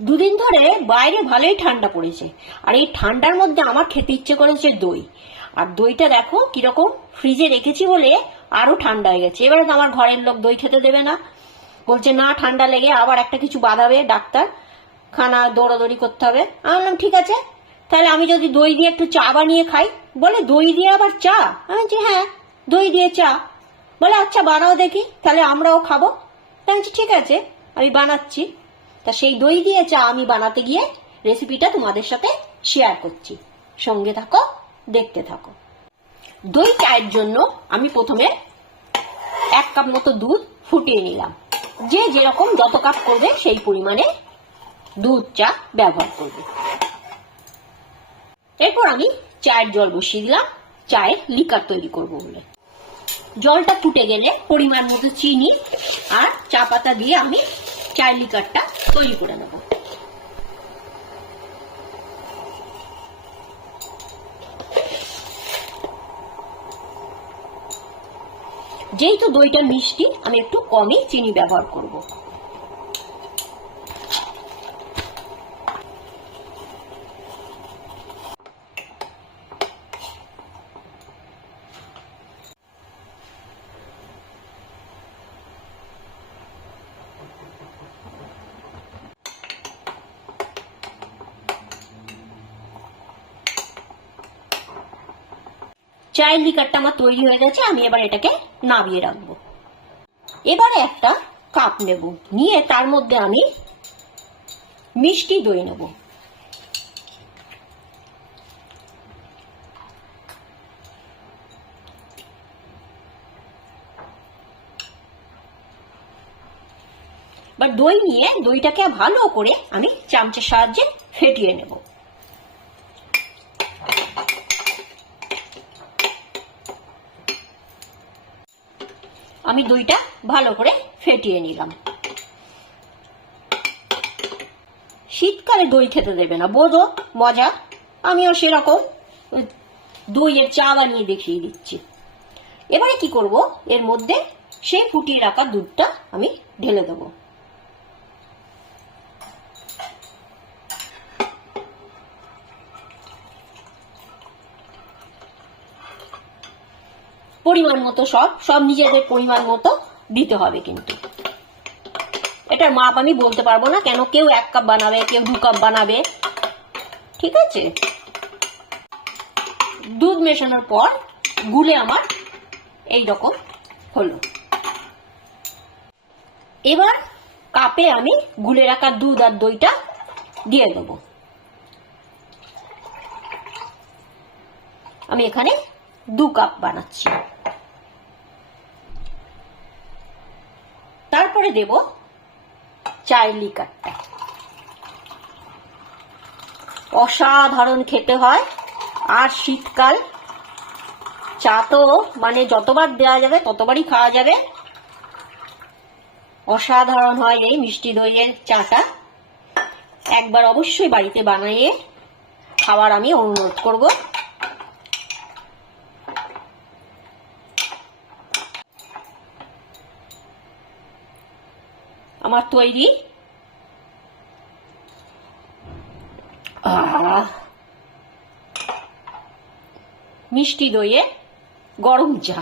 দুদিন ধরে বাইরে ভালোই ঠান্ডা পড়েছে। আর এই ঠান্ডার মধ্যে আমার খেতে ইচ্ছে করেছে দই। আর দইটা দেখো কীরকম ফ্রিজে রেখেছি বলে আরও ঠান্ডা হয়ে গেছে। এবারে তো আমার ঘরের লোক দই খেতে দেবে না। বলছে না ঠান্ডা লেগে আবার একটা কিছু বাঁধাবে ডাক্তার। খানা দৌড়াদৌড়ি করতে হবে। আমি বললাম ঠিক আছে। তাহলে আমি যদি দই দিয়ে একটু চা বানিয়ে খাই। বলে দই দিয়ে আবার চা? আমি বলছি হ্যাঁ দই দিয়ে চা। বলে আচ্ছা বানাও দেখি। তাহলে আমরাও খাব। তা আমি বলছি, ঠিক আছে। আমি বানাচ্ছি। তা সেই দই দিয়ে চা আমি বানাতে গিয়ে রেসিপিটা তোমাদের সাথে শেয়ার করছি। সঙ্গে থাকো, দেখতে থাকো। দই চায়ের জন্য আমি প্রথমে এক কাপ মতো দুধ ফুটিয়ে নিলাম। যে যেরকম যত কাপ করবে সেই পরিমাণে দুধ চা ব্যবহার করবে। এরপর আমি চায়ের জল বসিয়ে দিলাম। চায়ের লিকার তৈরি করব বলে। জলটা ফুটে গেলে পরিমাণ মতো চিনি আর চা পাতা দিয়ে আমি চায়ের কাটটা তৈরি করে নেব। যেহেতু দইটা মিষ্টি আমি একটু কমই চিনি ব্যবহার করব। চায়ের লিকারটা আমার তৈরি হয়ে গেছে, আমি এবার এটাকে নামিয়ে রাখব। এবারে একটা কাপ নেব। নিয়ে তার মধ্যে আমি মিষ্টি দই নেব। দই নিয়ে দইটাকে ভালো করে আমি চামচের সাহায্যে ফেটিয়ে নেব। আমি দইটা ভালো করে ফেটিয়ে নিলাম। শীতকালে দই খেতে দেবে না বোধ মজা। আমিও সেরকম দইয়ের চা বানিয়ে দেখিয়ে দিচ্ছি। এবারে কি করব? এর মধ্যে সেই ফুটিয়ে রাখা দুধটা আমি ঢেলে দেবো। পরিমাণ মতো সব সব নিজেদের পরিমাণ মতো দিতে হবে কিন্তু। এটার মাপ আমি বলতে পারব না, কেন কেউ এক কাপ বানাবে, কেউ দু কাপ বানাবে। ঠিক আছে? দুধ মেশানোর পর গুলে আমার এই রকম হলো। এবার কাপে আমি গুলে রাখা দুধ আর দইটা দিয়ে দেবো। আমি এখানে দু কাপ বানাচ্ছি। তারপরে দেব চায়ের লিকারটা অসাধারণ খেতে হয়। আর শীতকাল, চা তো মানে যতবার দেওয়া যাবে ততবারই খাওয়া যাবে। অসাধারণ হয় এই মিষ্টি দইয়ের চাটা। একবার অবশ্যই বাড়িতে বানিয়ে খাওয়ার আমি অনুরোধ করব। আমার তৈরি? মিষ্টি দইয়ে গরম চা।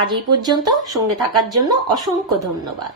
আজ এই পর্যন্ত। সঙ্গে থাকার জন্য অসংখ্য ধন্যবাদ।